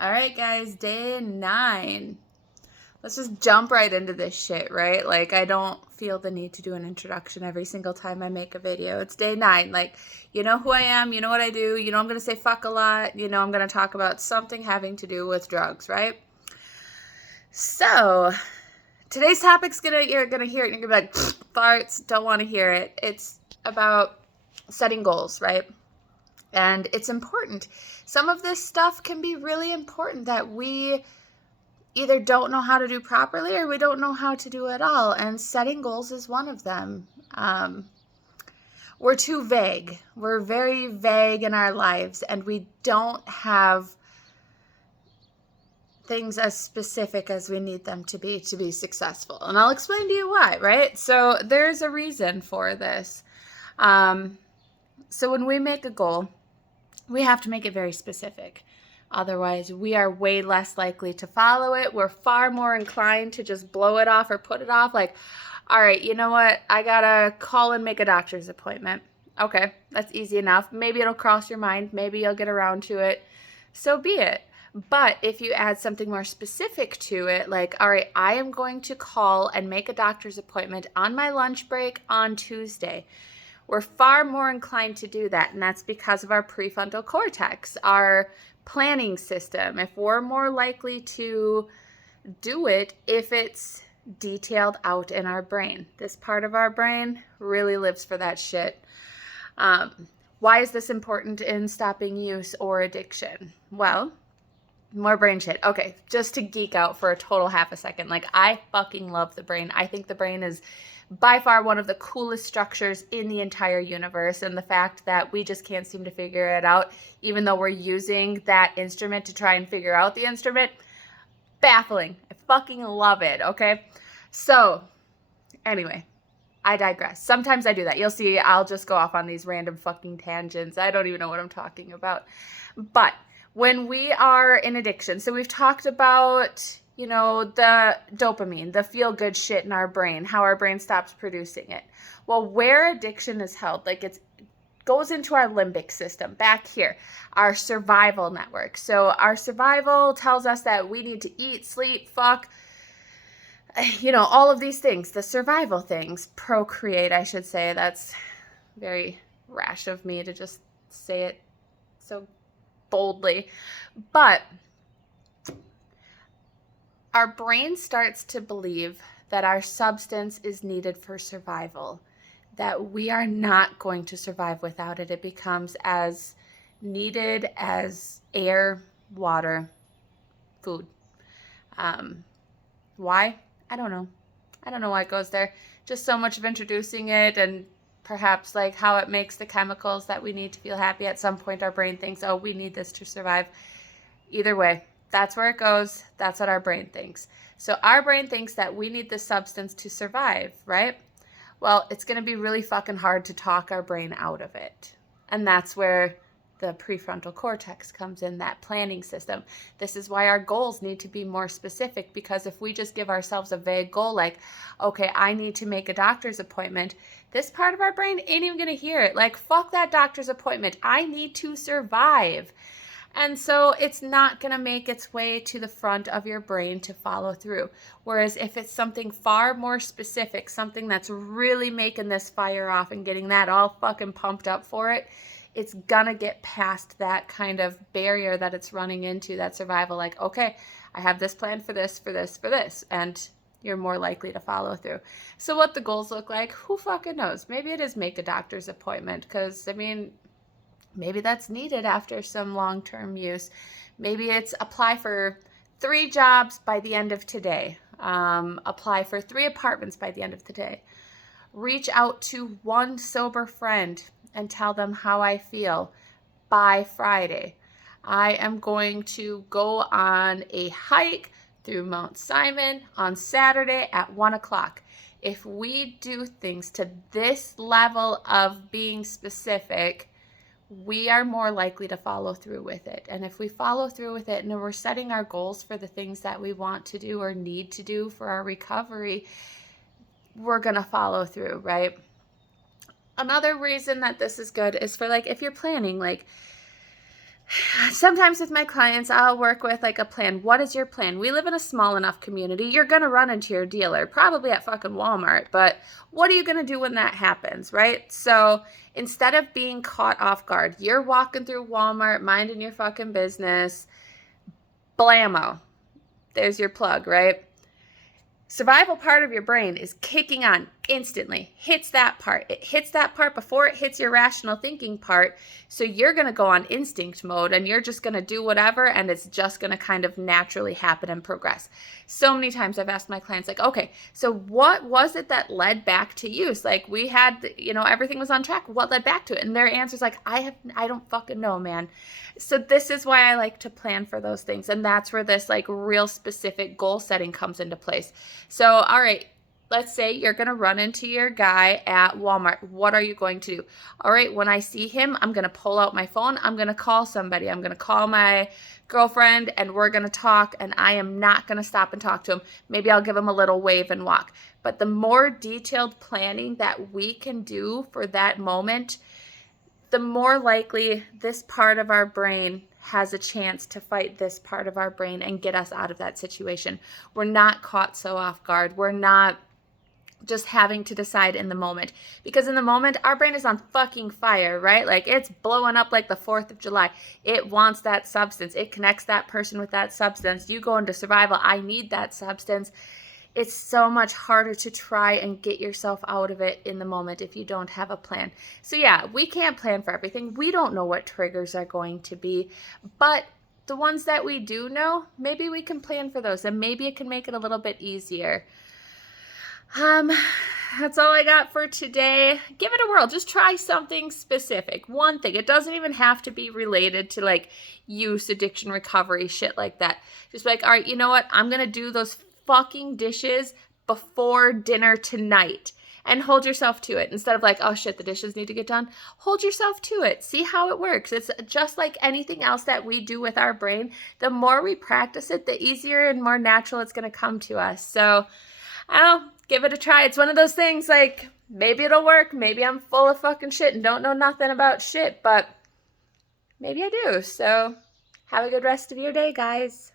All right, guys, day 9. Let's just jump right into this shit, right? Like, I don't feel the need to do an introduction every single time I make a video. It's day 9. Like, you know who I am, you know what I do, you know I'm going to say fuck a lot, you know I'm going to talk about something having to do with drugs, right? So, today's topic's you're gonna hear it and you're gonna be like, farts, don't want to hear it. It's about setting goals, right? And it's important. Some of this stuff can be really important that we either don't know how to do properly or we don't know how to do at all. And setting goals is one of them. We're too vague. We're very vague in our lives, and we don't have things as specific as we need them to be successful. And I'll explain to you why, right? So there's a reason for this. So when we make a goal, we have to make it very specific. Otherwise, we are way less likely to follow it. We're far more inclined to just blow it off or put it off. Like, all right, you know what? I gotta call and make a doctor's appointment. Okay, that's easy enough. Maybe it'll cross your mind. Maybe you'll get around to it. So be it. But if you add something more specific to it, like, all right, I am going to call and make a doctor's appointment on my lunch break on Tuesday. We're far more inclined to do that, and that's because of our prefrontal cortex, our planning system. If we're more likely to do it if it's detailed out in our brain. This part of our brain really lives for that shit. Why is this important in stopping use or addiction? Well, more brain shit. Okay, just to geek out for a total half a second. Like, I fucking love the brain. I think the brain is by far one of the coolest structures in the entire universe, and the fact that we just can't seem to figure it out, even though we're using that instrument to try and figure out the instrument, baffling. I fucking love it, okay? So, anyway, I digress. Sometimes I do that. You'll see I'll just go off on these random fucking tangents. I don't even know what I'm talking about. But when we are in addiction, so we've talked about, the dopamine, the feel-good shit in our brain, how our brain stops producing it. Well, where addiction is held, like it goes into our limbic system back here, our survival network. So our survival tells us that we need to eat, sleep, fuck, all of these things, the survival things, procreate, I should say. That's very rash of me to just say it so boldly. But our brain starts to believe that our substance is needed for survival, that we are not going to survive without it. It becomes as needed as air, water, food. Why? I don't know. I don't know why it goes there. Just so much of introducing it, and perhaps like how it makes the chemicals that we need to feel happy. At some point our brain thinks, oh, we need this to survive. Either way, that's where it goes. That's what our brain thinks. So our brain thinks that we need the substance to survive, right? Well, it's going to be really fucking hard to talk our brain out of it. And that's where the prefrontal cortex comes in, that planning system. This is why our goals need to be more specific, because if we just give ourselves a vague goal like, okay, I need to make a doctor's appointment, this part of our brain ain't even going to hear it. Like, fuck that doctor's appointment. I need to survive. And so it's not going to make its way to the front of your brain to follow through. Whereas if it's something far more specific, something that's really making this fire off and getting that all fucking pumped up for it, it's gonna get past that kind of barrier that it's running into, that survival. Like, okay, I have this plan for this, for this, for this, and you're more likely to follow through. So what the goals look like, who fucking knows? Maybe it is make a doctor's appointment, because, maybe that's needed after some long-term use. Maybe it's apply for 3 jobs by the end of today. Apply for 3 apartments by the end of the day. Reach out to 1 sober friend and tell them how I feel by Friday. I am going to go on a hike through Mount Simon on Saturday at 1 o'clock. If we do things to this level of being specific, we are more likely to follow through with it. And if we follow through with it and we're setting our goals for the things that we want to do or need to do for our recovery, we're going to follow through, right? Another reason that this is good is for, like, if you're planning, like, Sometimes with my clients, I'll work with like a plan. What is your plan? We live in a small enough community. You're going to run into your dealer, probably at fucking Walmart, but what are you going to do when that happens, right? So instead of being caught off guard, you're walking through Walmart, minding your fucking business, blammo. There's your plug, right? Survival part of your brain is kicking on instantly, hits that part. It hits that part before it hits your rational thinking part. So you're going to go on instinct mode and you're just going to do whatever, and it's just going to kind of naturally happen and progress. So many times I've asked my clients, like, okay, so what was it that led back to use? Like, we had, everything was on track. What led back to it? And their answer's like, I don't fucking know, man. So this is why I like to plan for those things. And that's where this like real specific goal setting comes into place. So, all right, let's say you're going to run into your guy at Walmart. What are you going to do? All right, when I see him, I'm going to pull out my phone. I'm going to call somebody. I'm going to call my girlfriend and we're going to talk, and I am not going to stop and talk to him. Maybe I'll give him a little wave and walk. But the more detailed planning that we can do for that moment, the more likely this part of our brain has a chance to fight this part of our brain and get us out of that situation. We're not caught so off guard. We're not just having to decide in the moment, because in the moment our brain is on fucking fire, right? Like, it's blowing up like the 4th of July. It wants that substance. It connects that person with that substance. You go into survival. I need that substance. It's so much harder to try and get yourself out of it in the moment if you don't have a plan. So yeah, we can't plan for everything. We don't know what triggers are going to be, but the ones that we do know, maybe we can plan for those, and maybe it can make it a little bit easier. That's all I got for today. Give it a whirl. Just try something specific. One thing. It doesn't even have to be related to like use, addiction, recovery, shit like that. Just be like, all right, you know what? I'm going to do those fucking dishes before dinner tonight, and hold yourself to it. Instead of like, oh shit, the dishes need to get done. Hold yourself to it. See how it works. It's just like anything else that we do with our brain. The more we practice it, the easier and more natural it's going to come to us. So I don't know, give it a try. It's one of those things, like, maybe it'll work. Maybe I'm full of fucking shit and don't know nothing about shit, but maybe I do. So have a good rest of your day, guys.